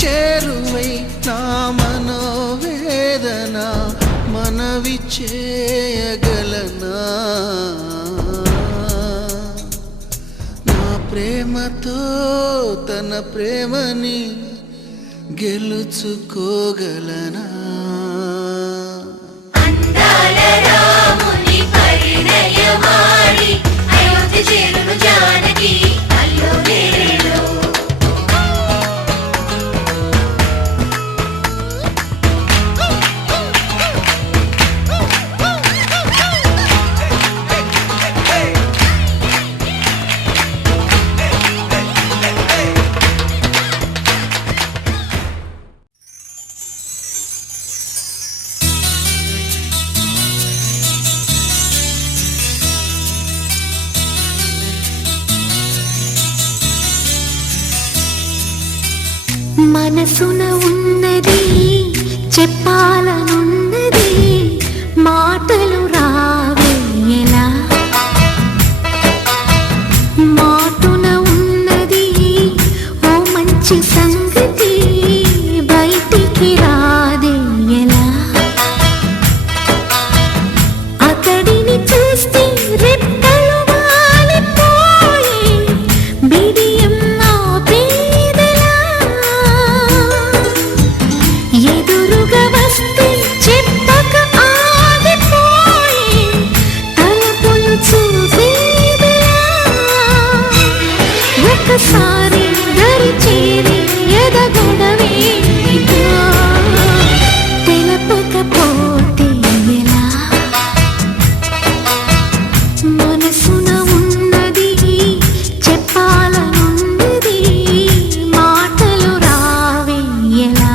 చేరువై నా మనోవేదన మనవి చేయగలనా నా ప్రేమతో తన ప్రేమని గెలుచుకోగలనా అందాల రాముని పరిణయమాడి అయోధ్య చేరును జానకి అల్లో నేరేలో మనసున ఉన్నది చెప్పాలనున్నది మాటలు రావే ఎలా మాటున ఉన్నది ఓ మంచి సంగతి బయటికి రాదే ఎలా అతడిని చూస్తే రెప్పలు వాలిపోయి బిడియం ఆపేదెలా ఎదురుగా వస్తే చెప్పక ఆగిపోయి తలపులు చూసేదెలా ఒకసారి దరి చేరి ఎదగడవేమిటో తెలపకపోతే ఎలా మనసున ఉన్నది చెప్పాలనున్నది మాటలు రావే ఎలా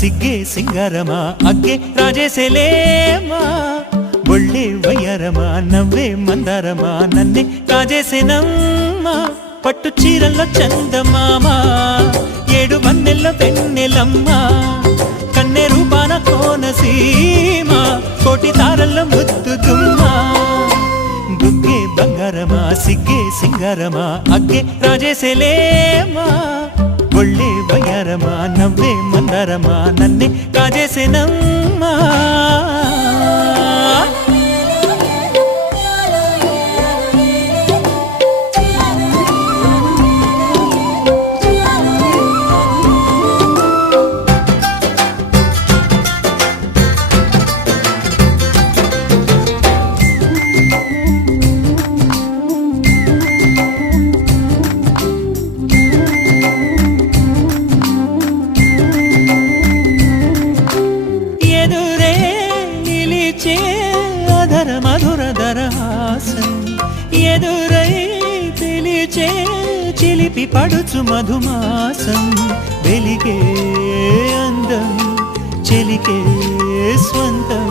సిగ్గే సింగారమా అగ్గే రాజేసేలేమా ఒళ్ళే వయ్యారమా నవ్వే మందారమా నన్నే కాజేసేనమ్మా పట్టు చీరల్లో చందమామ ఏడు వన్నెల్లో పెన్నెలమ్మా కన్నె రూపాన కోనసీమ కోటి తారల్లో ముద్దుగుమ్మా బుగ్గే బంగారమా సిగ్గే సింగారమా అగ్గే రాజేసేలేమా ఒళ్ళే వయ్యారమా నవ్వే మందారమా నన్నే కాజేసేనమ్మా మధురధరహాసం ఎదురై పిలిచే చిలిపి పడుచు మధుమాసం వెలిగే అందం చెలికే స్వంతం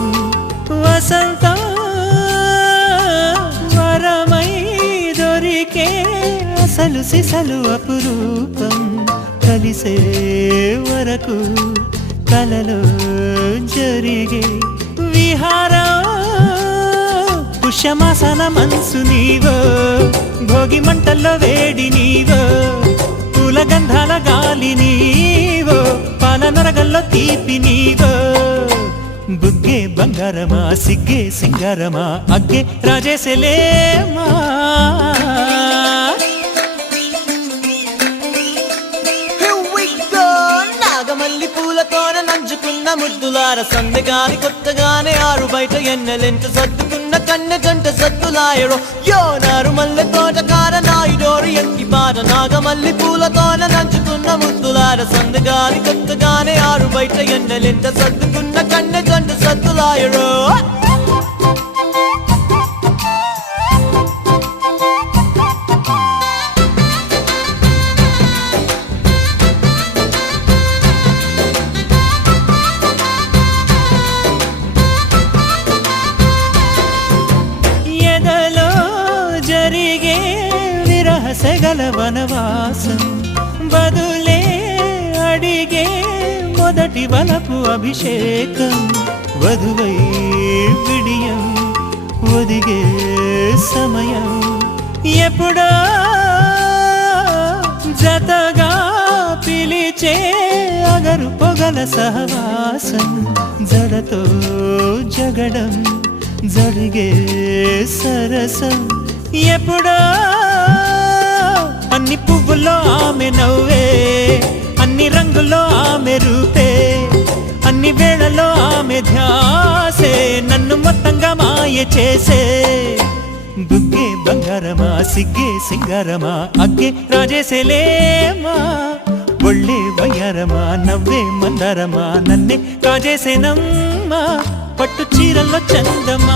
వసంతం వరమై దొరికే అసలు సిసలు అపురూపం కలిసే వరకు కలలో జరిగే విహారం పుష్యమాసన మనసు నీవో భోగి మంటల్లో వేడి నీవో పూల గంధాల గాలి నీవో పాల నరగల్లో తీపి నీవో బుగ్గే బంగారమా సిగ్గే సింగారమా అగ్గే రాజేసేలేమా నాగమల్లి పూలతోన నంచుకున్న ముద్దులార సందగాని కొత్తగానే ఆరు బయట ఎన్నెలెంట సర్దుకున్న కన్నె జంట సద్దులాయరో యో నారు మల్లె తోటకార నాయుడోరు ఎక్కి పాట నాగమల్లి పూలతోన నంచుకున్న ముద్దులార సందగాని కొత్తగానే ఆరు బయట ఎన్నెలెంట సర్దుకున్న కన్నె జంట సద్దులాయరో సెగల వనవాసం బదులే అడిగే మొదటి వలపు అభిషేకం వధువై విడియం ఒదిగే సమయం ఎప్పుడో జతగా పిలిచే అగరు పొగల సహవాసం జడతో జగడం జరిగే సరసం ఎప్పుడో అన్ని పువ్వుల్లో ఆమె నవ్వే అన్ని రంగుల్లో ఆమె రూపే అన్ని వేళల్లో ఆమె ధ్యాసే నన్ను మొత్తంగా మాయ చేసే బుగ్గే బంగారమా సిగ్గే సింగారమా అగ్గే రాజేసేలేమా ఒళ్ళే వయ్యారమా నవ్వే మందారమా నన్నే కాజేసేనమ్మా పట్టు చీరల్లో చందమా